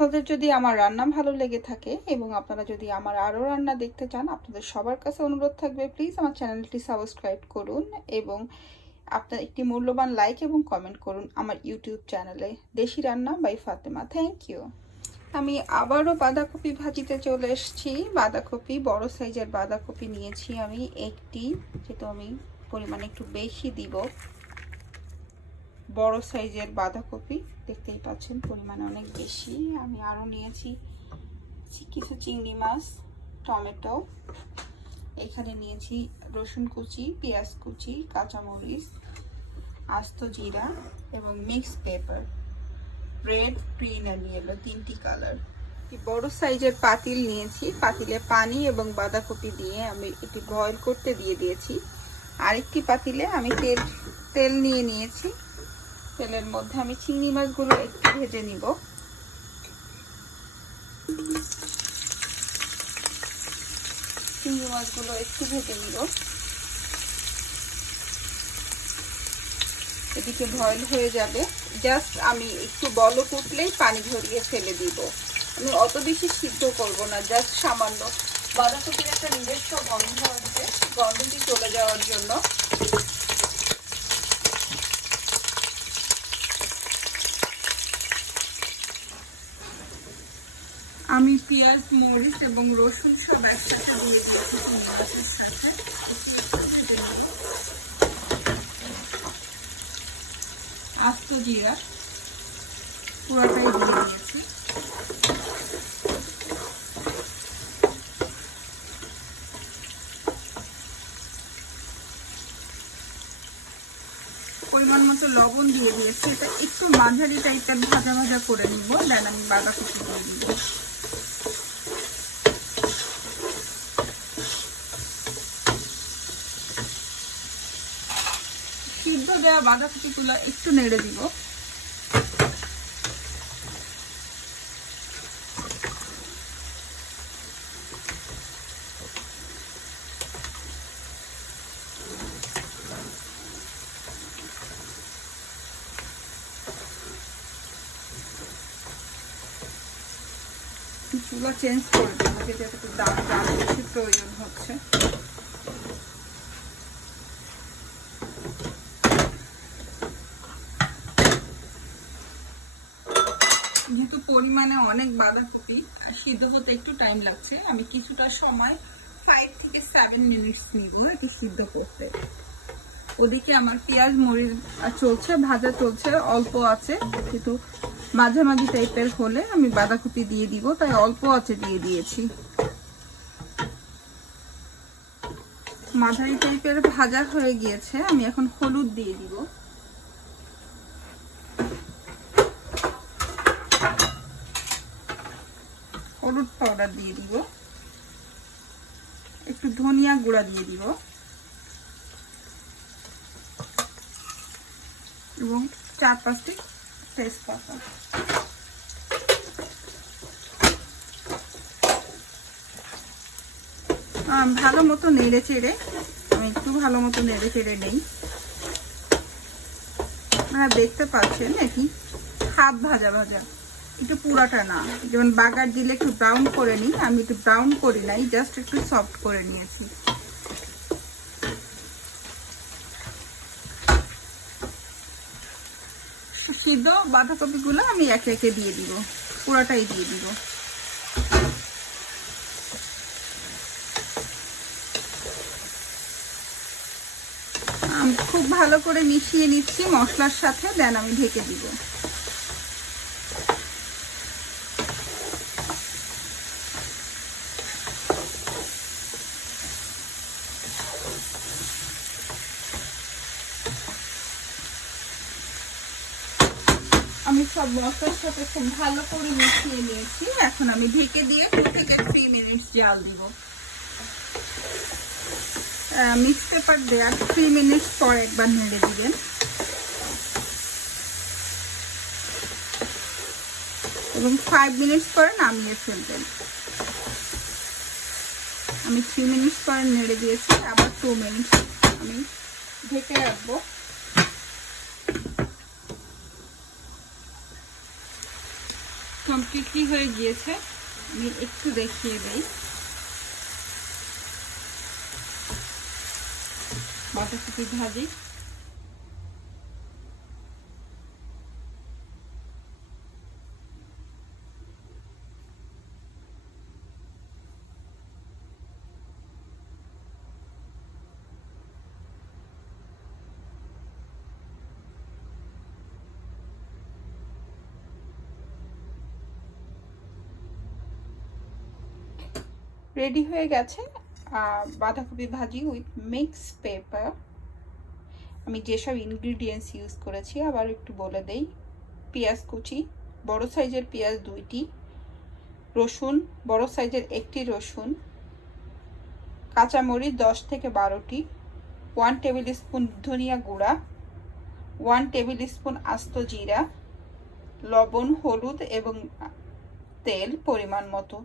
আপনাদের যদি আমার রান্না ভালো লেগে থাকে এবং আপনারা যদি আমার আরও রান্না দেখতে চান, আপনাদের সবার কাছে অনুরোধ থাকবে প্লিজ আমার চ্যানেলটি সাবস্ক্রাইব করুন এবং আপনার একটি মূল্যবান লাইক এবং কমেন্ট করুন আমার ইউটিউব চ্যানেলে দেশি রান্না বাই ফাতেমা থ্যাংক ইউ আমি আবারও বাঁধাকপি ভাজিতে চলে এসেছি। বাঁধাকপি, বড় সাইজের বাঁধাকপি নিয়েছি আমি। একটি, যেহেতু আমি পরিমাণে একটু বেশি দিব। বড় সাইজের বাঁধাকপি, দেখতেই পাচ্ছেন পরিমাণ অনেক বেশি। আমি আরও নিয়েছি কিছু চিংড়ি মাছ, টমেটো। এখানে নিয়েছি রসুন কুচি, পেঁয়াজ কুচি, কাঁচামরিচ, আস্ত জিরা এবং mix pepper. Red, green and yellow তিনটি কালার। বড় সাইজের পাতিল নিয়েছি। পাতিলে পানি এবং বাঁধাকপি দিয়ে আমি এটি বয়েল করতে দিয়ে দিয়েছি। আরেকটি পাতিলে আমি তেল তেল নিয়ে নিয়েছি। তেলের মধ্যে আমি চিংড়ি মাছগুলো একটু ভেজে নিব। চিংড়ি মাছগুলো একটু ভেজে নিব। এদিকে বয়েল হয়ে যাবে। জাস্ট আমি একটু বলক উঠলেই পানি ঝরিয়ে ফেলে দিব। আমি অত বেশি সিদ্ধ করব না জাস্ট সামান্য। বাঁধাকপির একটা নিজস্ব গন্ধ আছে, গন্ধটি চলে যাওয়ার জন্য। আমি পেঁয়াজ, মরিচ এবং রসুন সব একসাথে দিয়ে দিয়েছি সাথে। আস্ত জিরা পুরোটাই দিয়ে দিয়েছি। পরিমাণ মতো লবণ দিয়ে দিয়েছি। এটা একটু মাঝারি টাইপের ভাজা ভাজা করে নিব, দেন আমি বাঁধাকপি দিয়ে দিব। সিদ্ধ দেওয়া বাঁধাকপিগুলো একটু নেড়ে দিব। চুলা চেঞ্জ করে দেবো একটু দাম দাম বেশি প্রয়োজন হচ্ছে। যেহেতু পরিমাণে অনেক বাঁধাকপি আর সিদ্ধ হতে একটু টাইম লাগছে। আমি কিছুটা সময় ফাইভ থেকে সেভেন মিনিটস নিব এটি সিদ্ধ করতে। ওদিকে আমার পেঁয়াজ, মরিচ চলছে, ভাজা চলছে, অল্প আছে। কিন্তু মাঝামাঝি টাইপের হলে আমি বাঁধাকপি দিয়ে দিব, তাই অল্প আছে দিয়ে দিয়েছি। মাঝারি টাইপের ভাজা হয়ে গিয়েছে, আমি এখন হলুদ দিয়ে দিব। হলুদ পাউডার দিয়ে দিব। একটু ধনিয়া গুঁড়া দিয়ে দিব। এবং চার পাঁচটি তেজপাতা। ভালো মতো নেড়ে চেড়ে, আমি একটু ভালো মতো নেড়ে চেড়ে নেই। আপনারা দেখতে পাচ্ছেন নাকি হাফ ভাজা ভাজা। একটু পুরাটা না। যেমন বাগার দিলে একটু ব্রাউন করে নিই, আমি একটু ব্রাউন করি নাই জাস্ট একটু সফট করে নিয়েছি। সিদ্ধ বাঁধাকপিগুলো আমি একে একে দিয়ে দিব, পুরাটাই দিয়ে দিব। খুব ভালো করে মিশিয়ে নিচ্ছি মশলার সাথে, দেন আমি ঢেকে দিব। আমি সব মশলার সাথে খুব ভালো করে মিশিয়ে নিয়েছি। এখন আমি ঢেকে দিয়ে থেকে থ্রি মিনিটস জাল দিব। মিক্স পেপার দেওয়ার থ্রি মিনিটস পর একবার নেড়ে দিবেন। এবং ফাইভ মিনিটস পরে নামিয়ে ফেলবেন। আমি থ্রি মিনিটস পরে নেড়ে দিয়েছি, আবার টু মিনিটস আমি ঢেকে রাখব। কমপ্লিটলি হয়ে গিয়েছে। আমি একটু দেখিয়ে দিই। বাঁধাকপি ভাজি। রেডি হয়ে গেছে বাঁধাকপি ভাজি উইথ মিক্স পেপার আমি যেসব ইনগ্রিডিয়েন্টস ইউজ করেছি, আবার একটু বলে দেই। পেঁয়াজ কুচি, বড় সাইজের পেঁয়াজ দুইটি, রসুন, বড় সাইজের একটি রসুন, কাঁচামরিচ দশ থেকে বারোটি ওয়ান টেবিল স্পুন ধনিয়া গুঁড়া ওয়ান টেবিল স্পুন আস্ত জিরা, লবণ, হলুদ এবং তেল পরিমাণ মতো।